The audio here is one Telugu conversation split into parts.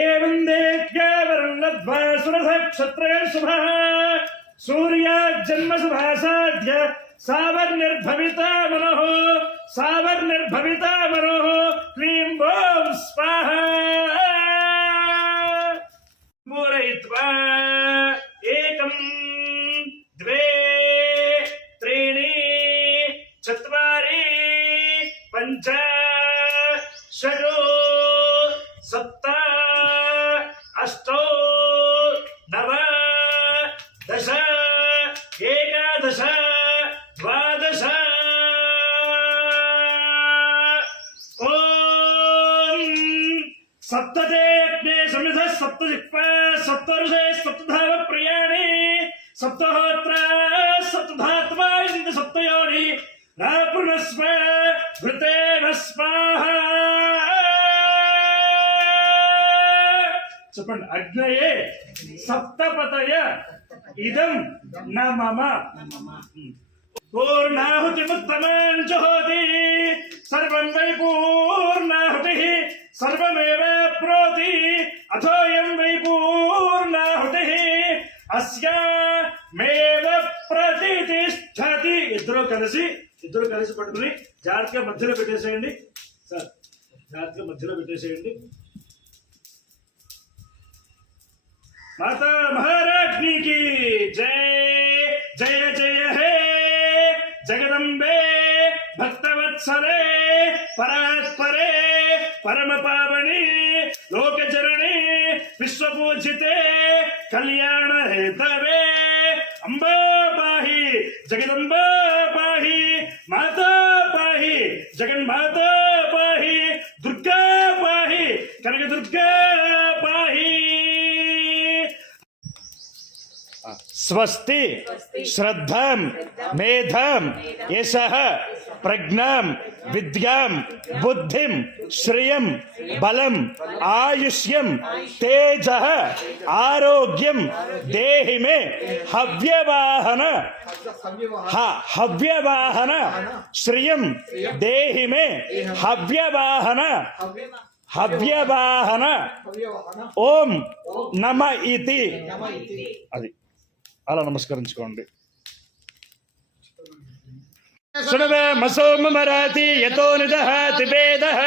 एवं देत्या वरुणध्वा सुरसक्षत्रयशुभः सूर्याजन्मशुभासाध्य सावर्णिर्भविता मनोः क्लीं ॐ स्वाहा पूरयित्वा एकं द्वे त्रीणि चत्वारि पञ्च षड् सप्त अष्टौ नव दश एकादश द्वादश ॐ सप्तते अग्ने समिधः सप्तजिह्वा सप्तऋषे सप्तधाव प्रियाणि सप्तहोत्र सप्तधात्मा इति सप्तयोनि नापुनस्व घृतेन स्वाहा చెప్పండి అగ్నయే సప్తపతయ ఇదం న మమ పూర్ణాహుతిముత్తమం జుహోతి సర్వం వై పూర్ణాహుతిః సర్వమేవాప్నోతి అథోయం వై పూర్ణాహుతిః అస్యామేవ ప్రతిష్ఠతి ఇద్దరు కలిసి పట్టుకుని జాగ్రత్తగా మధ్యలో పెట్టేసేయండి సార్ జాగ్రత్తగా మధ్యలో పెట్టేసేయండి माता महाराज्ञी की जय जय जय हे जगदम्बे भक्तवत्सले परात्परे परम पावनी लोकजननी विश्वपूजिते कल्याण हेतवे अम्बा पाहि जगदम्बा पाहि माता पाहि जगन्माता पाहि दुर्गा पाहि कनक दुर्गा पाहि स्वस्ति श्रद्धां मेधां यशः प्रज्ञां विद्यां बुद्धिं श्रियं बलं आयुष्यं तेजः आरोग्यं देहि मे हव्यवाहन श्रियं देहि मे हव्यवाहन ఓం నమ ఇతి అది అలా నమస్కరించుకోండి. శృణవే మసోమరాతి యతో నిదహాతి వేదః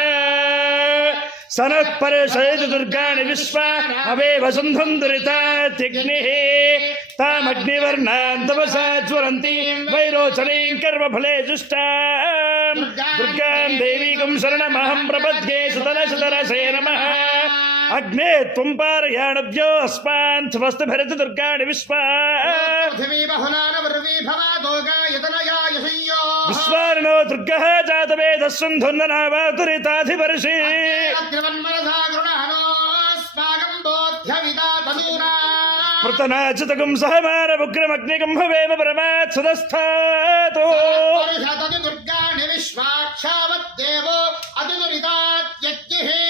సనః పరిషయతి దుర్గాణి విశ్వా అవేవ సంధం దురితాత్యగ్నిః తామగ్నివర్ణాం తపసా జ్వలంతి వైరోచనీం కర్మఫలే జుష్టాం దుర్గాం దేవీకం శరణమహం ప్రపద్యే సుతనసుతరసే నమః అగ్నే త్వం పారయాణవ్యో అస్మాన్ స్వస్తిభిరతి దుర్గాణి విశ్వా విశ్వారిణో దుర్గః జాతవేదః సంధున్ననావాతురితాధిపర్షి పృతనాచితకం సహమానముగ్రమగ్నికం భవేమ పరమాత్ సుదస్థాతో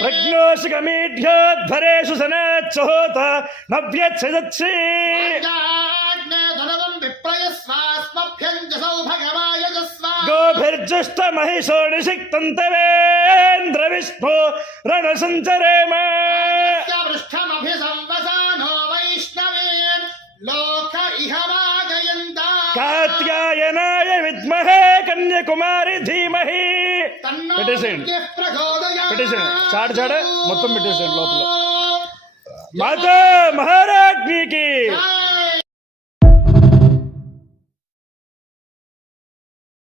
ప్రజ్ఞోషికమీఢ్యోద్భరేషు సనాత్సహోత నవ్యత్సదత్సి గోభిర్జుష్ట మహిషో నిషిక్తంతవేంద్ర విష్ణు రణసంచరేమ కాత్యాయనాయ విద్మహే కన్యాకుమారి ధీమహి పెట్టేసేయండి చాడ మొత్తం పెట్టేసేయండి లోపల. మాతా మహారాజ్ఞికి